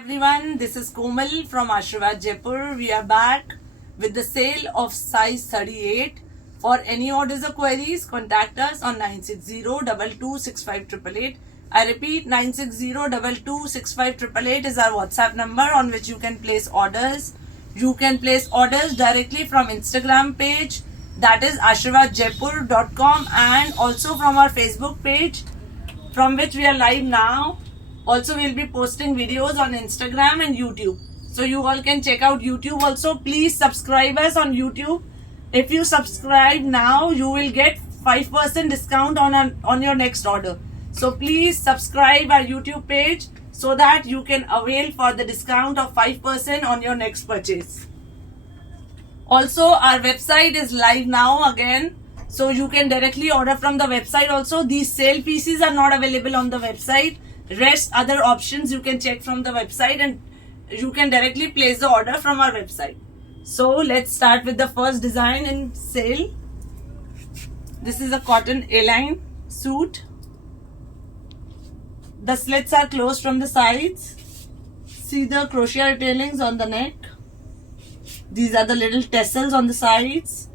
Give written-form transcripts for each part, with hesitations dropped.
everyone, this is Komal from Ashirvad Jaipur. We are back with the sale of size 38. For any orders or queries, contact us on 960-2265-888. I repeat, 960-2265-888 is our WhatsApp number on which you can place orders. You can place orders directly from Instagram page, that is ashirvadjaipur.com, and also from our Facebook page from which we are live now. Also, we'll be posting videos on Instagram and YouTube. So you all can check out YouTube also. Please subscribe us on YouTube. If you subscribe now, you will get 5% discount on your next order. So please subscribe our YouTube page so that you can avail for the discount of 5% on your next purchase. Also, our website is live now again. So you can directly order from the website also. These sale pieces are not available on the website. Rest other options you can check from the website, and you can directly place the order from our website. So let's start with the first design in sale. This is a cotton A-line suit. The slits are closed from the sides. See the crochet tailings on the neck. These are the little tassels on the sides.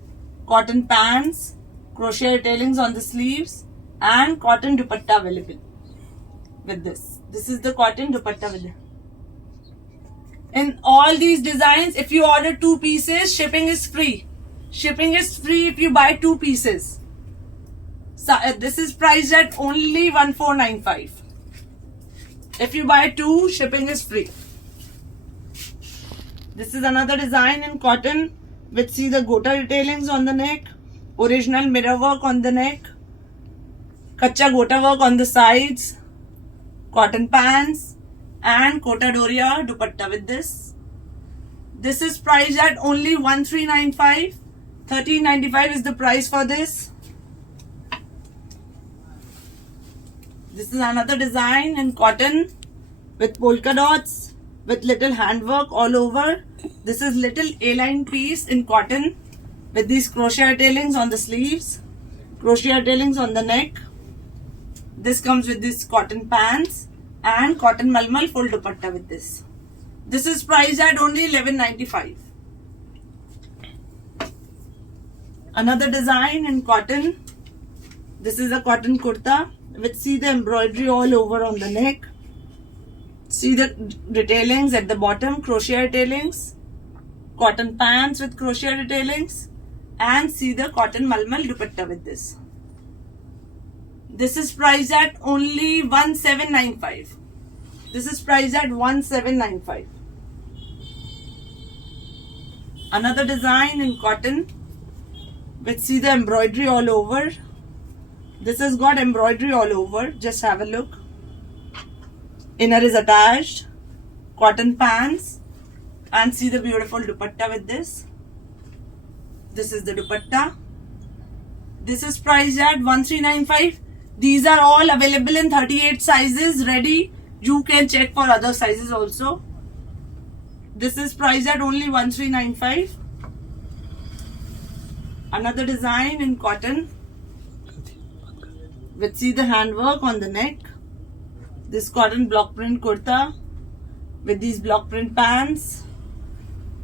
Cotton pants, crochet tailings on the sleeves, and cotton dupatta available with this. This is the cotton dupatta with it. In all these designs, if you order 2 pieces, shipping is free. Shipping is free if you buy 2 pieces. So this is priced at only 1495. If you buy 2, shipping is free. This is another design in cotton with, see, the gota detailings on the neck, original mirror work on the neck, kacha gota work on the sides, cotton pants, and Kota Doria dupatta with this. This is priced at only 1395. 1395 is the price for this. This is another design in cotton with polka dots with little handwork all over. This is little A-line piece in cotton with these crochet tailings on the sleeves, crochet tailings on the neck. This comes with these cotton pants and cotton malmal full dupatta with this. This is priced at only 1195. Another design in cotton. This is a cotton kurta with, see, the embroidery all over on the neck. See the detailings at the bottom, crochet tailings, cotton pants with crochet detailings, and see the cotton malmal dupatta with this. This is priced at only 1795. This is priced at 1795. Another design in cotton with, see, the embroidery all over. This has got embroidery all over. Just have a look. Inner is attached. Cotton pants. And see the beautiful dupatta with this. This is the dupatta. This is priced at 1395. These are all available in 38 sizes ready. You can check for other sizes also. This is priced at only 1395. Another design in cotton with, see, the handwork on the neck. This cotton block print kurta with these block print pants,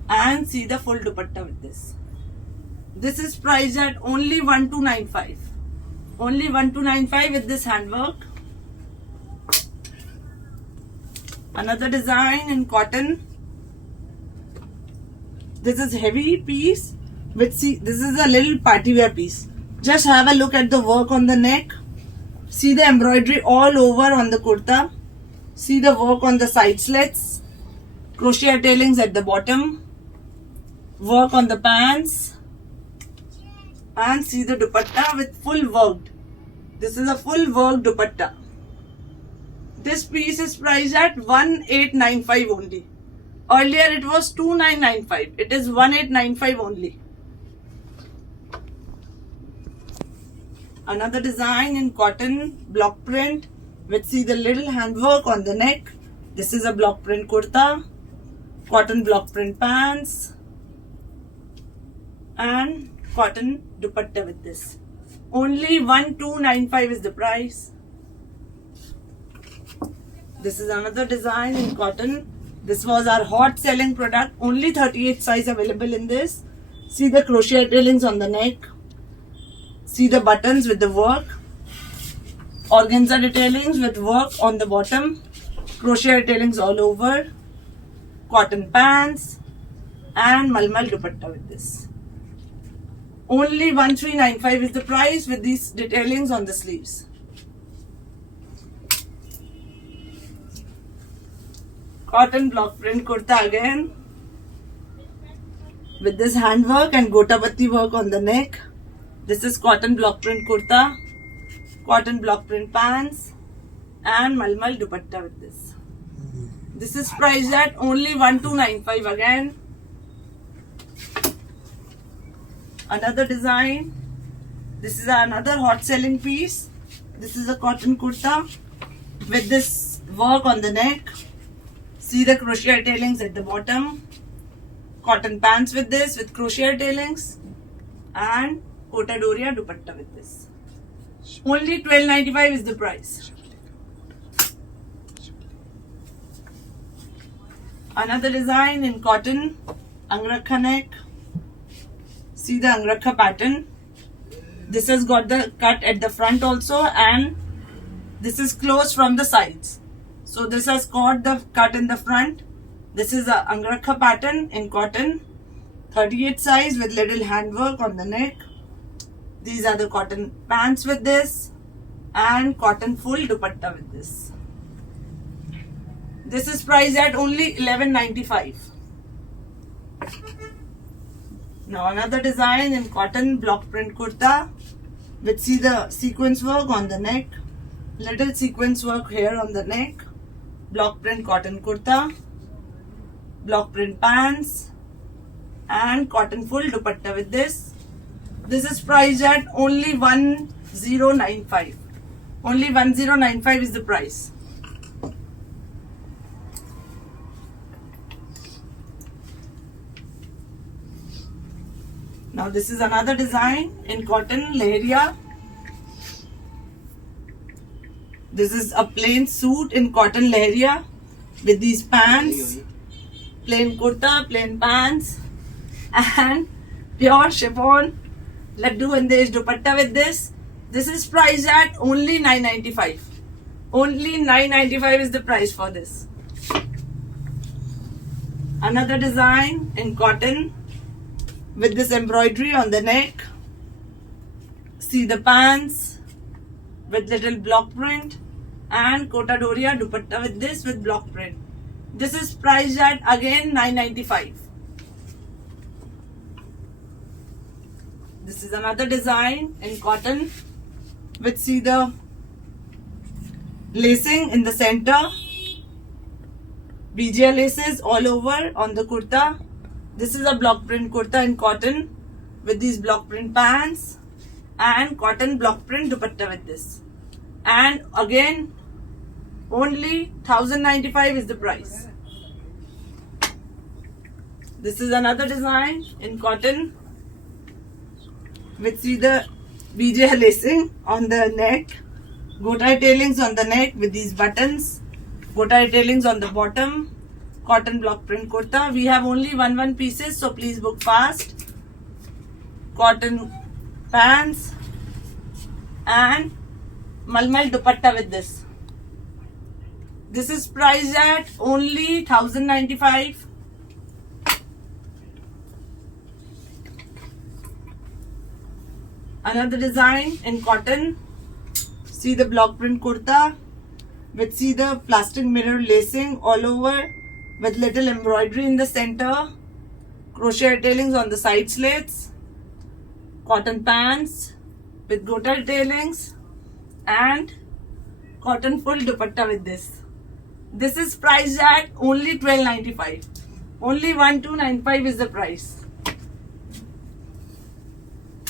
and see the full dupatta with this. This is priced at only 1295. Only 1295 with this handwork. Another design in cotton. This is heavy piece with, see, this is a little party wear piece. Just have a look at the work on the neck. See the embroidery all over on the kurta. See the work on the side slits. Crochet tailings at the bottom. Work on the pants. And see the dupatta with full worked. This is a full worked dupatta. This piece is priced at 1895 only. Earlier it was 2995. It is 1895 only. Another design in cotton block print with, see, the little handwork on the neck. This is a block print kurta, cotton block print pants, and cotton dupatta with this. Only 1295 is the price. This is another design in cotton This was our hot selling product. Only 38 size available in this. See the crochet tailings on the neck. See the buttons with the work. Organza detailings with work on the bottom. Crochet tailings all over. Cotton pants. And malmal dupatta with this. Only 1395 is the price with these detailings on the sleeves. Cotton block print kurta again with this handwork and gotabatti work on the neck. This is cotton block print kurta, cotton block print pants and malmal dupatta with this. This is priced at only 1295 again. Another design. This is another hot selling piece. This is a cotton kurta with this work on the neck. See the crochet tailings at the bottom. Cotton pants with this with crochet tailings and Kota Doria dupatta with this. Only 1295 is the price. Another design in cotton, Angrakha neck. See the Angrakha pattern. This has got the cut at the front also and this is closed from the sides. So this has got the cut in the front. This is a Angrakha pattern in cotton. 38 size with little handwork on the neck. These are the cotton pants with this and cotton full dupatta with this. This is priced at only 1195. Now another design in cotton block print kurta with see the sequence work on the neck. Little sequence work here on the neck. Block print cotton kurta. Block print pants and cotton full dupatta with this. This is priced at only 1095. Only 1095 is the price. Now this is another design in cotton leheria. This is a plain suit in cotton leheria with these pants, plain kurta, plain pants and pure chiffon laddu and there is dupatta with this. This is priced at only 995. Only 995 is the price for this. Another design in cotton with this embroidery on the neck. See the pants with little block print and Kota Doria dupatta with this with block print. This is priced at again 995. This is another design in cotton with see the lacing in the center. BGA laces all over on the kurta. This is a block print kurta in cotton with these block print pants and cotton block print dupatta with this. And again only 1095 is the price. This is another design in cotton with see the BJ lacing on the neck, gotai tailings on the neck with these buttons, gotai tailings on the bottom, cotton block print kurta. We have only one pieces, so please book fast. Cotton pants and malmal dupatta with this. This is priced at only 1095. Another design in cotton. See the block print kurta with see the plastic mirror lacing all over with little embroidery in the center, crochet tailings on the side slits, cotton pants with gotai tailings and cotton full dupatta with this. This is priced at only 1295. Only 1295 is the price.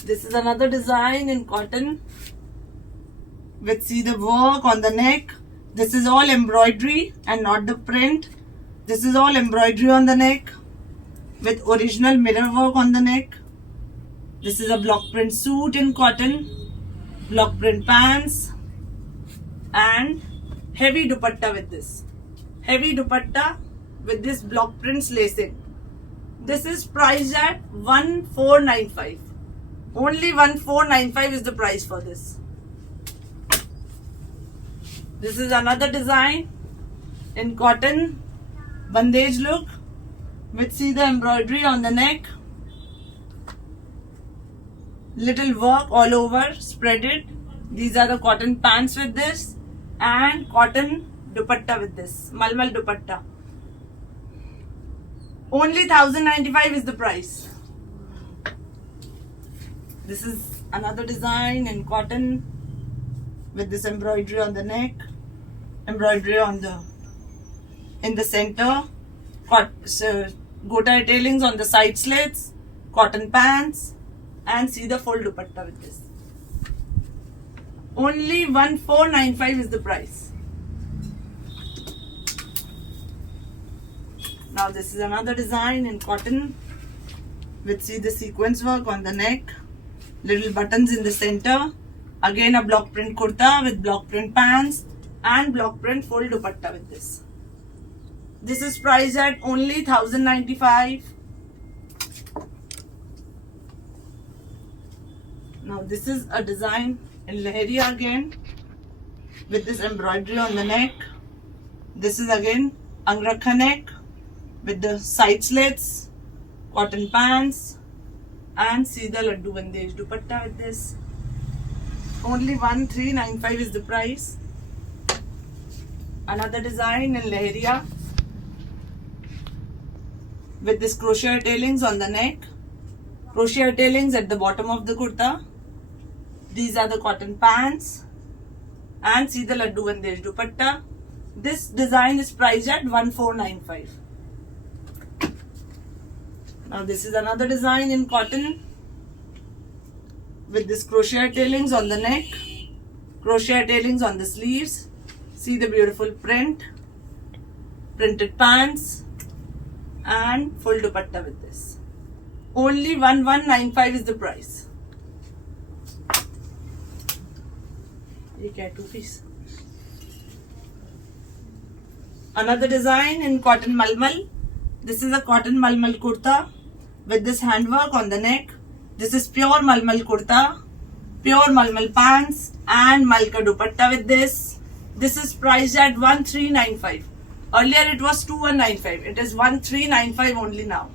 This is another design in cotton with see the work on the neck. This is all embroidery and not the print. This is all embroidery on the neck with original mirror work on the neck. This is a block print suit in cotton, block print pants and heavy dupatta with this. Heavy dupatta with this block prints lacing. This is priced at 1495. Only 1495 is the price for this. This is another design in cotton bandage look with see the embroidery on the neck, little work all over, spread it. These are the cotton pants with this and cotton dupatta with this, malmal dupatta. Only 1095 is the price. This is another design in cotton with this embroidery on the neck, embroidery on the in the center, gotai tailings on the side slits, cotton pants, and see the full dupatta with this. Only 1495 is the price. Now this is another design in cotton with see the sequence work on the neck, little buttons in the center. Again a block print kurta with block print pants and block print full dupatta with this. This is priced at only 1095. Now this is a design in Leheria again with this embroidery on the neck. This is again angrakha neck with the side slits, cotton pants, and see the laddu bandage dupatta with this. Only 1395 is the price. Another design in Leheria with this crochet tailings on the neck, crochet tailings at the bottom of the kurta. These are the cotton pants and see the laddu bandage dupatta. This design is priced at 1495. Now this is another design in cotton with this crochet tailings on the neck, crochet tailings on the sleeves. See the beautiful print, printed pants and full dupatta with this. Only 1195 is the price. ये क्या है, 2 piece? Another design in cotton malmal. This is a cotton malmal kurta with this handwork on the neck. This is pure malmal kurta, pure malmal pants and malka dupatta with this. This is priced at 1395. Earlier it was 2195. It is 1395 only now.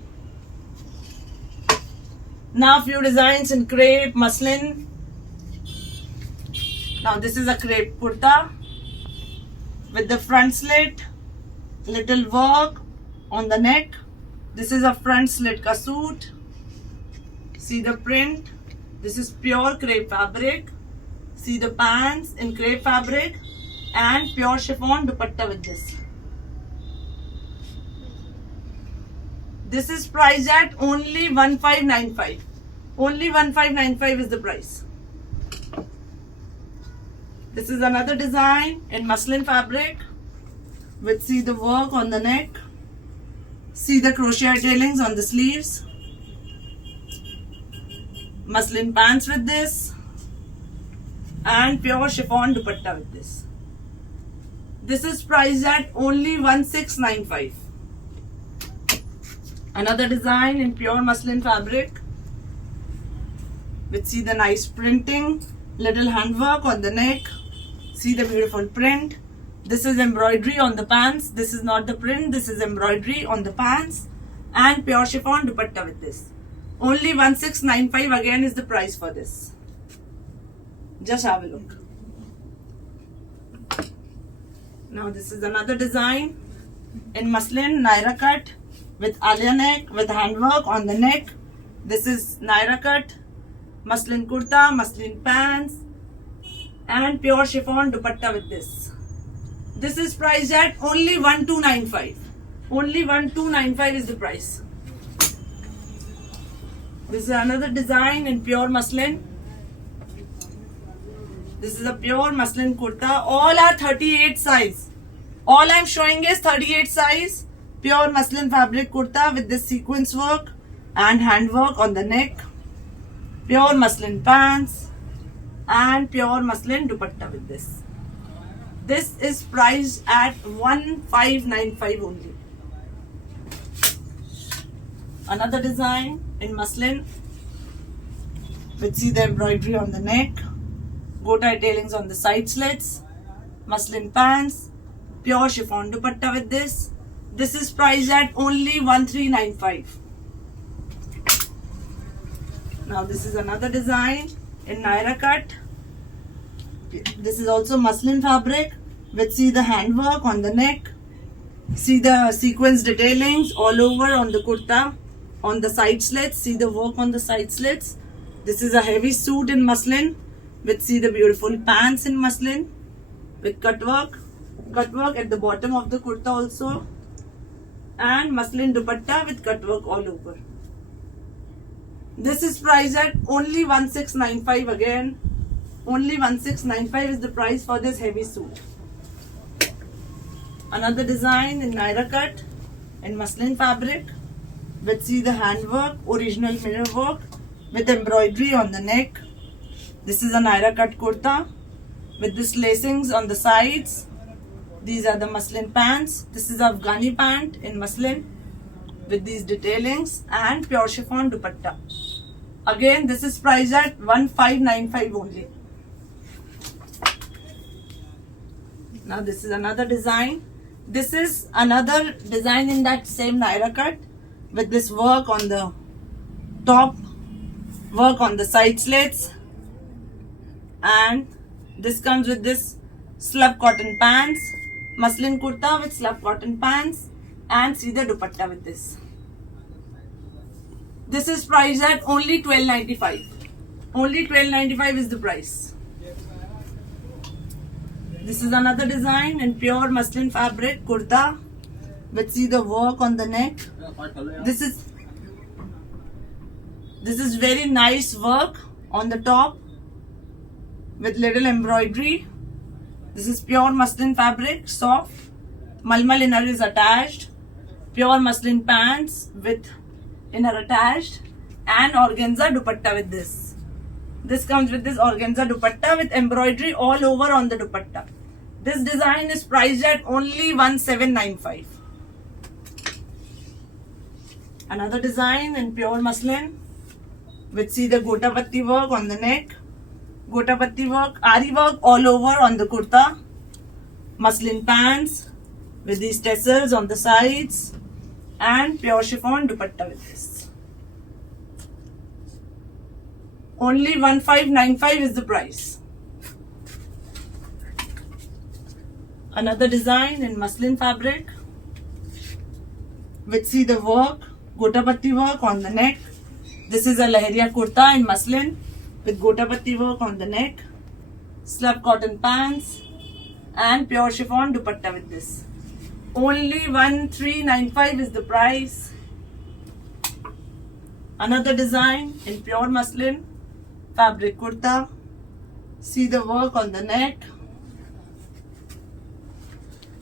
Now few designs in crepe, muslin. Now this is a crepe kurta with the front slit, little work on the neck. This is a front slit ka suit. See the print. This is pure crepe fabric. See the pants in crepe fabric and pure chiffon dupatta with this. This is priced at only 1595. Only 1595 is the price. This is another design in muslin fabric with see the work on the neck. See the crochet tailings on the sleeves. Muslin pants with this and pure chiffon dupatta with this. This is priced at only 1695. Another design in pure muslin fabric with see the nice printing, little handwork on the neck. See the beautiful print. This is embroidery on the pants. This is not the print. This is embroidery on the pants and pure chiffon dupatta with this. Only 1695 again is the price for this. Just have a look. Now this is another design in muslin Naira cut with alia neck with handwork on the neck. This is Naira cut, muslin kurta, muslin pants and pure chiffon dupatta with this. This is priced at only 1295. Only 1295 is the price. This is another design in pure muslin. This is a pure muslin kurta. All are 38 size. All I am showing is 38 size. Pure muslin fabric kurta with this sequence work and handwork on the neck. Pure muslin pants and pure muslin dupatta with this. This is priced at 1595 only. Another design in muslin with see the embroidery on the neck, gota tailings on the side slits, muslin pants, pure chiffon dupatta with this. This is priced at only 1395. Now this is another design in Naira cut. This is also muslin fabric with see the handwork on the neck, see the sequence detailings all over on the kurta, on the side slits, see the work on the side slits. This is a heavy suit in muslin with see the beautiful pants in muslin with cut work at the bottom of the kurta also, and muslin dupatta with cut work all over. This is priced at only 1695 again. Only 1695 is the price for this heavy suit. Another design in Naira cut in muslin fabric with see the handwork, original mirror work with embroidery on the neck. This is a Naira cut kurta with this lacings on the sides. These are the muslin pants. This is Afghani pant in muslin with these detailings and pure chiffon dupatta. Again, this is priced at 1595 only. Now this is another design. This is another design in that same Naira cut with this work on the top, work on the side slits, and this comes with this slab cotton pants, muslin kurta with slab cotton pants, and see the dupatta with this. This is priced at only 1295. Only 1295 is the price. This is another design in pure muslin fabric kurta with see the work on the neck. This is very nice work on the top with little embroidery. This is pure muslin fabric, soft. Malmal inner is attached. Pure muslin pants with inner attached, and organza dupatta with this. This comes with this organza dupatta with embroidery all over on the dupatta. This design is priced at only 1795. Another design in pure muslin with see the gota patti work on the neck, gota patti work, ari work all over on the kurta, muslin pants with these tassels on the sides, and pure chiffon dupatta with this. Only 1595 is the price. Another design in muslin fabric with see the work, gota patti work on the neck. This is a lahariya kurta in muslin with gota patti work on the neck, slab cotton pants, and pure chiffon dupatta with this. Only 1395 is the price. Another design in pure muslin fabric kurta. See the work on the neck.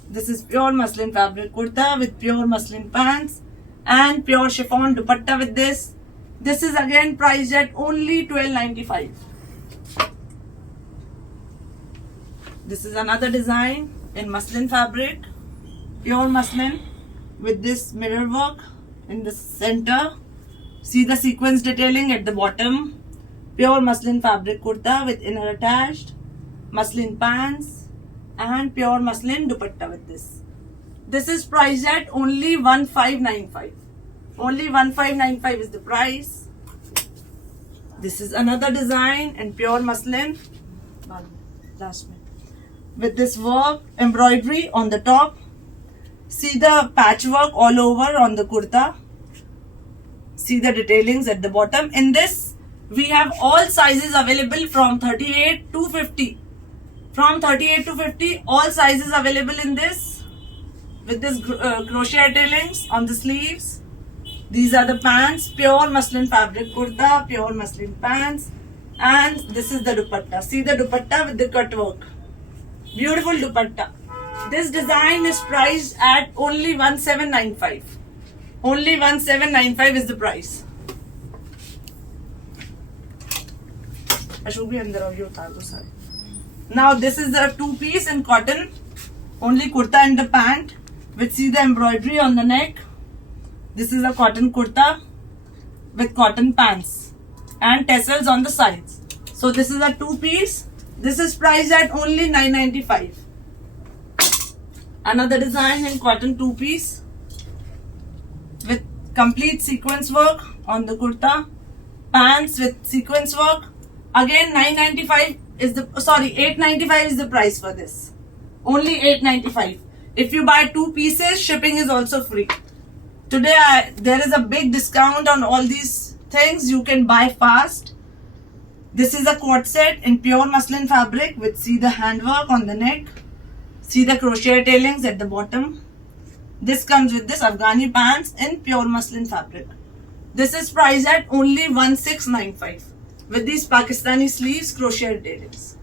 This is pure muslin fabric kurta with pure muslin pants and pure chiffon dupatta with this. This is again priced at only 1295. This is another design in muslin fabric, pure muslin with this mirror work in the center. See the sequence detailing at the bottom. Pure muslin fabric kurta with inner attached, muslin pants, and pure muslin dupatta with this. This is priced at only 1595. Only 1595 is the price. This is another design in pure muslin. Last minute. With this work, embroidery on the top. See the patchwork all over on the kurta. See the detailings at the bottom. In this, we have all sizes available from 38 to 50. From 38 to 50, all sizes available in this. With this crochet tailings on the sleeves. These are the pants, pure muslin fabric kurta, pure muslin pants. And this is the dupatta. See the dupatta with the cut work. Beautiful dupatta. This design is priced at only 1795. Only 1795 is the price. Now this is a two-piece in cotton. Only kurta and the pant. With see the embroidery on the neck. This is a cotton kurta with cotton pants and tassels on the sides. So this is a two-piece. This is priced at only $9.95. Another design in cotton two-piece with complete sequence work on the kurta, pants with sequence work. Again, $8.95 is the price for this. Only $8.95. If you buy two pieces, shipping is also free. Today, there is a big discount on all these things. You can buy fast. This is a quad set in pure muslin fabric with, see the handwork on the neck. See the crochet tailings at the bottom. This comes with this Afghani pants in pure muslin fabric. This is priced at only $1695 with these Pakistani sleeves, crochet tailings.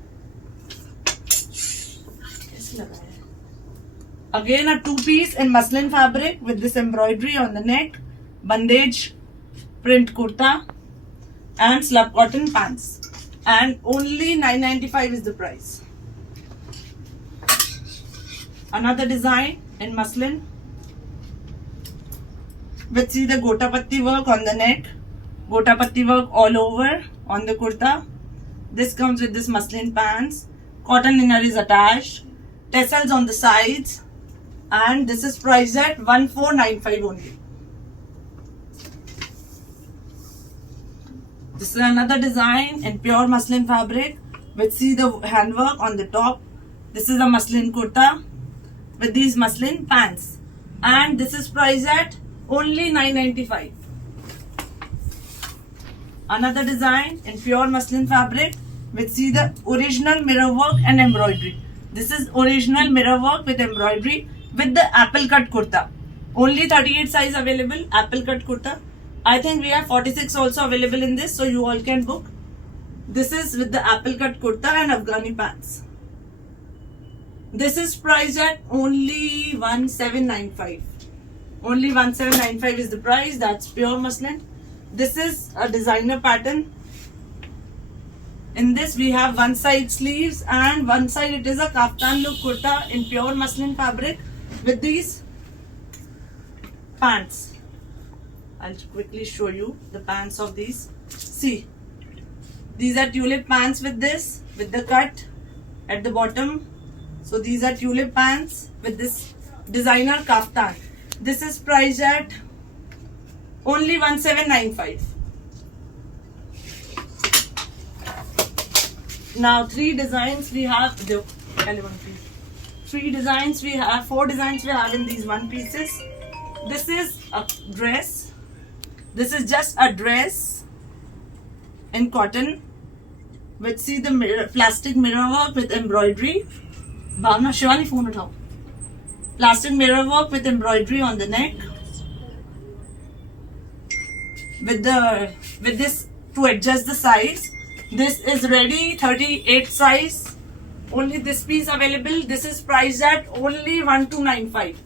Again a two-piece in muslin fabric with this embroidery on the neck, bandage print kurta and slab cotton pants. And only $9.95 is the price. Another design in muslin with, see the gotapatti work on the neck, gotapatti work all over on the kurta. This comes with this muslin pants, cotton inner is attached, tassels on the sides, and this is priced at $1495 only. This is another design in pure muslin fabric with, see the handwork on the top. This is a muslin kurta with these muslin pants, and this is priced at only $9.95. Another design in pure muslin fabric with, see the original mirror work and embroidery. This is original mirror work with embroidery with the apple cut kurta. Only 38 size available, apple cut kurta. I think we have 46 also available in this, so you all can book. This is with the apple cut kurta and Afghani pants. This is priced at only $1795. Only $1795 is the price. That's pure muslin. This is a designer pattern. In this we have one side sleeves and one side it is a kaftan look kurta in pure muslin fabric with these pants. I'll quickly show you the pants of these. See, these are tulip pants with this, with the cut at the bottom. So these are tulip pants with this designer kaftan. This is priced at only $1795. Now three designs we have. Four designs we have in these one pieces. This is a dress. This is just a dress in cotton with, see the plastic mirror work with embroidery. Bhavna, Shivani, phone uthao. Plastic mirror work with embroidery on the neck. With this to adjust the size. This is ready 38 size. Only this piece available. This is priced at only $1295.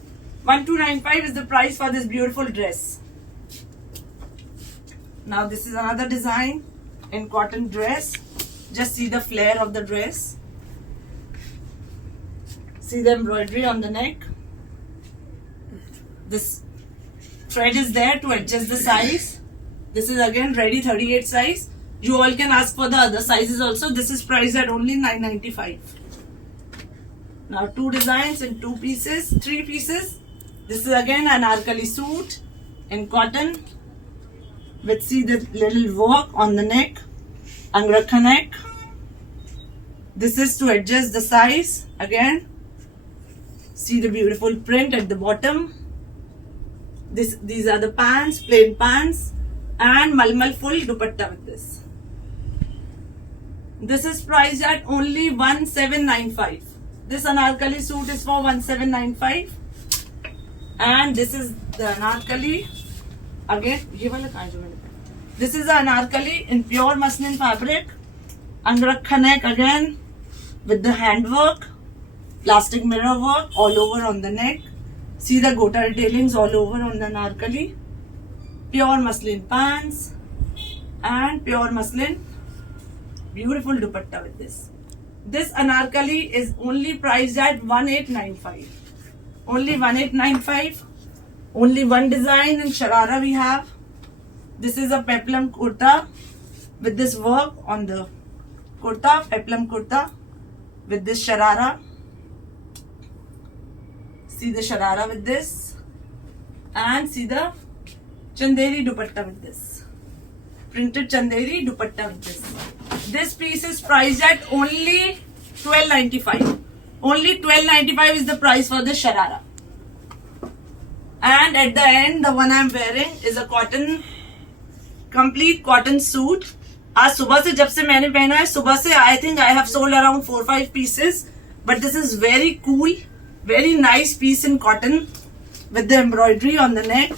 $1295 is the price for this beautiful dress. Now this is another design in cotton dress. Just see the flare of the dress. See the embroidery on the neck. This thread is there to adjust the size. This is again ready 38 size. You all can ask for the other sizes also. This is priced at only $995. Now two designs in three pieces. This is again an anarkali suit in cotton with, see the little work on the neck, angrakha neck. This is to adjust the size again. See the beautiful print at the bottom. These are the pants, plain pants, and malmal full dupatta with this. This is priced at only $1795. This anarkali suit is for $1795. And this is the anarkali. Again, this is the anarkali in pure muslin fabric. Angrakha neck again with the handwork, plastic mirror work all over on the neck. See the gota detailings all over on the anarkali. Pure muslin pants and pure muslin. Beautiful dupatta with this. This anarkali is only priced at $1895. Only $1895. Only one design in sharara we have. This is a peplum kurta with this work on the kurta, peplum kurta with this sharara. See the sharara with this, and see the chanderi dupatta with this. Printed chanderi dupatta with this. This piece is priced at only $12.95. Only $12.95 is the price for this sharara. And at the end, the one I am wearing is a cotton, complete cotton suit. आज सुबह से जब से मैंने पहना है, सुबह से I think I have sold around 4-5 pieces. But this is very cool, very nice piece in cotton with the embroidery on the neck.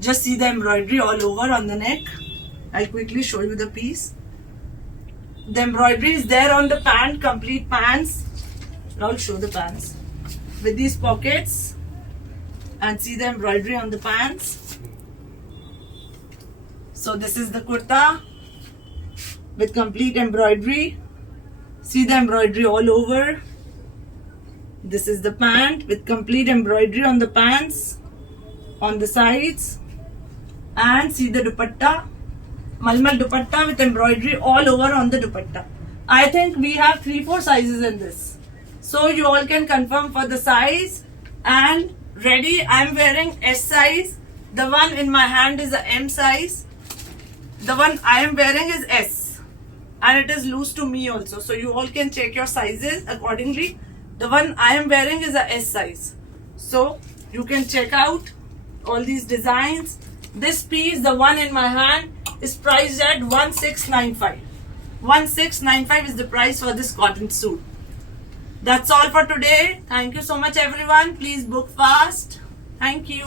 Just see the embroidery all over on the neck. I'll quickly show you the piece. The embroidery is there on the pant, complete pants. I'll show the pants with these pockets, and see the embroidery on the pants. So this is the kurta with complete embroidery. See the embroidery all over. This is the pant with complete embroidery on the pants, on the sides, and see the dupatta, malmal dupatta with embroidery all over on the dupatta. I think we have 3-4 sizes in this, so you all can confirm for the size. And ready, I am wearing S size. The one in my hand is a M size. The one I am wearing is S, and it is loose to me also, so you all can check your sizes accordingly. The one I am wearing is a S size, so you can check out all these designs. This piece, the one in my hand, is priced at $1695. $1695 is the price for this cotton suit. That's all for today. Thank you so much everyone. Please book fast. Thank you.